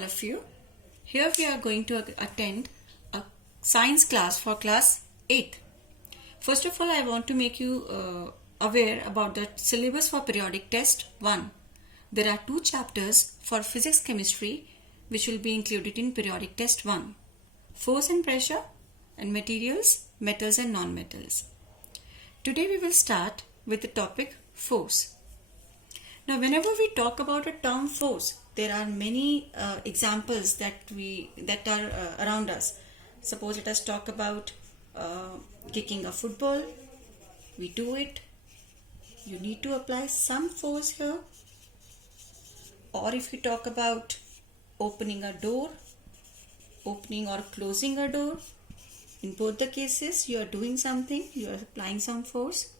all of you. Here we are going to attend a science class for class 8th. First of all, I want to make you aware about the syllabus for periodic test 1. There are 2 chapters for physics chemistry which will be included in periodic test 1. Force and pressure and materials, metals and non-metals. Today we will start with the topic force. Now whenever we talk about a term force, there are many examples that are around us. Suppose let us talk about kicking a football. We do it. You need to apply some force here. Or if you talk about opening a door, opening or closing a door, in both the cases you are doing something, you are applying some force.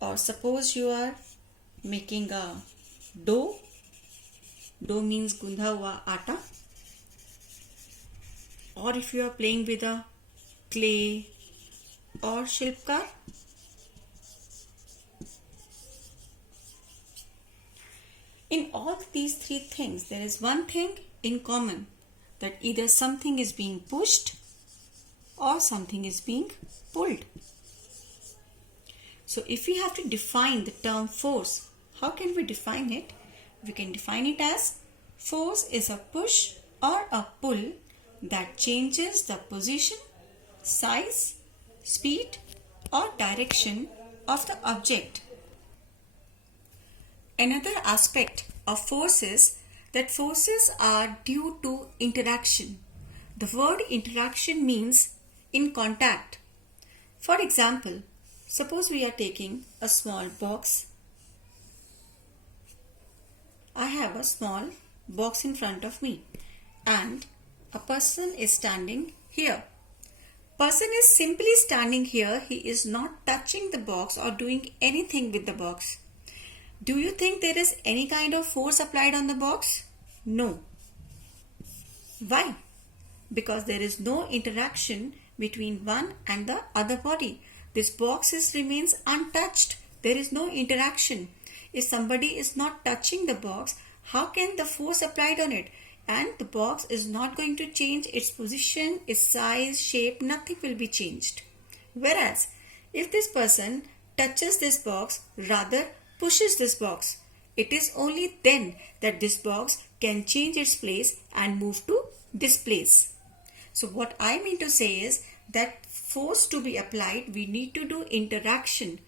Or suppose you are making a dough. Dough means gundha hua aata. Or if you are playing with a clay or shilpkar. In all these 3 things, there is one thing in common, that either something is being pushed or something is being pulled. So if we have to define the term force, how can we define it? We can define it as force is a push or a pull that changes the position, size, speed or direction of the object. Another aspect of force is that forces are due to interaction. The word interaction means in contact. For example, suppose we are taking a small box. I have a small box in front of me and a person is standing here. Person is simply standing here. He is not touching the box or doing anything with the box. Do you think there is any kind of force applied on the box? No. Why? Because there is no interaction between one and the other body. This box remains untouched. There is no interaction. If somebody is not touching the box, how can the force applied on it? And the box is not going to change its position, its size, shape, nothing will be changed. Whereas, if this person touches this box, rather pushes this box, it is only then that this box can change its place and move to this place. So what I mean to say is that force to be applied, we need to do interaction.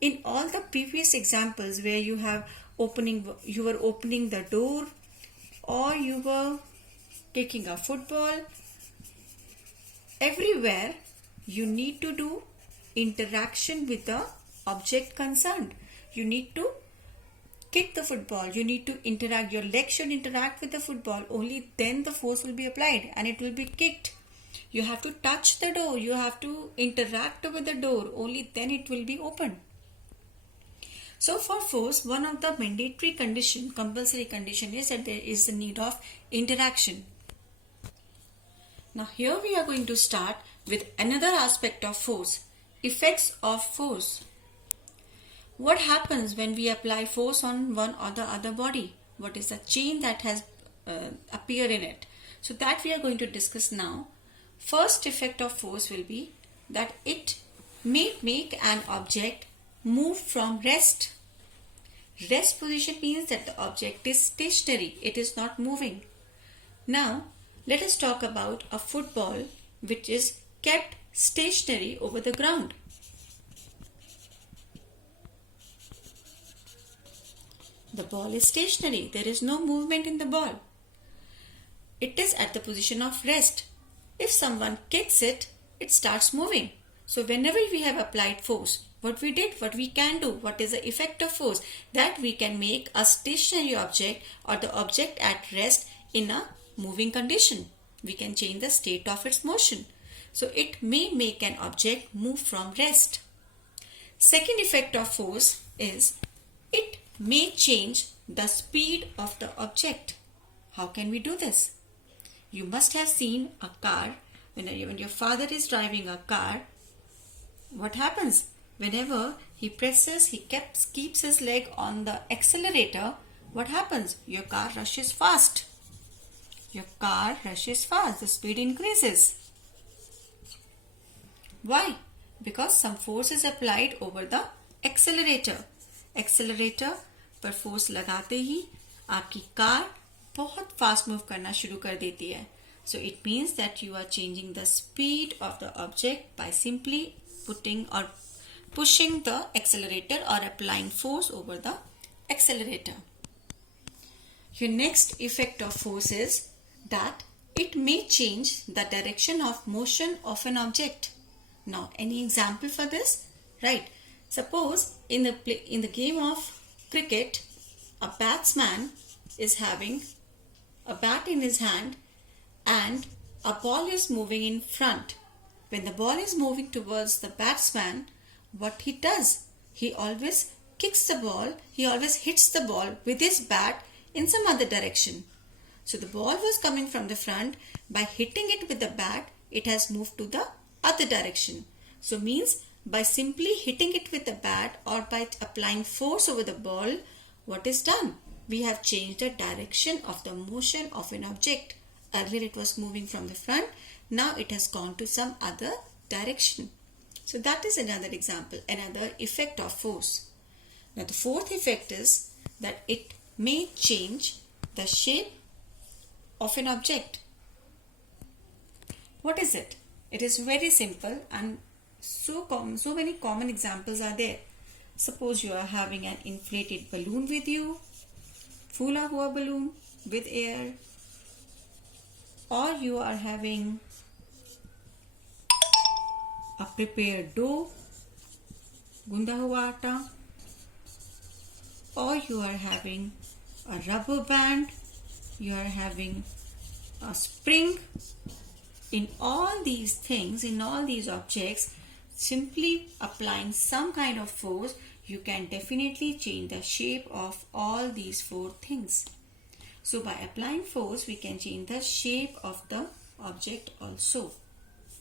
In all the previous examples where you were opening the door or you were kicking a football, everywhere you need to do interaction with the object concerned. You need to kick the football, you need to interact, your leg should interact with the football, only then the force will be applied and it will be kicked. You have to touch the door, you have to interact with the door, only then it will be opened. So for force, one of the mandatory condition, compulsory condition is that there is the need of interaction. Now here we are going to start with another aspect of force, effects of force. What happens when we apply force on one or the other body? What is the change that has appeared in it? So that we are going to discuss now. First effect of force will be that it may make an object move from rest. Rest position means that the object is stationary. It is not moving. Now let us talk about a football which is kept stationary over the ground. The ball is stationary. There is no movement in the ball. It is at the position of rest. If someone kicks it, it starts moving. So whenever we have applied force, what we can do, what is the effect of force? That we can make a stationary object or the object at rest in a moving condition. We can change the state of its motion. So it may make an object move from rest. Second effect of force is it may change the speed of the object. How can we do this? You must have seen a car. When your father is driving a car, what happens? Whenever he keeps his leg on the accelerator, what happens? Your car rushes fast. Your car rushes fast. The speed increases. Why? Because some force is applied over the accelerator. Accelerator पर force लगाते ही आपकी car बहुत fast move करना शुरू कर देती है. So it means that you are changing the speed of the object by simply putting or pushing the accelerator or applying force over the accelerator. Your next effect of force is that it may change the direction of motion of an object. Now, any example for this? Right. Suppose in the game of cricket, a batsman is having a bat in his hand and a ball is moving in front. When the ball is moving towards the batsman, what he does? He always kicks the ball, he always hits the ball with his bat in some other direction. So the ball was coming from the front. By hitting it with the bat, it has moved to the other direction. So means by simply hitting it with the bat or by applying force over the ball, what is done? We have changed the direction of the motion of an object. Earlier it was moving from the front. Now it has gone to some other direction. So that is another example, another effect of force. Now the fourth effect is that it may change the shape of an object. What is it? It is very simple and so many common examples are there. Suppose you are having an inflated balloon with you, फूला हुआ balloon with air, or you are having a prepared dough, gunda hua atta, or you are having a rubber band, you are having a spring. In all these things, in all these objects, simply applying some kind of force, you can definitely change the shape of all these four things. So by applying force, we can change the shape of the object also.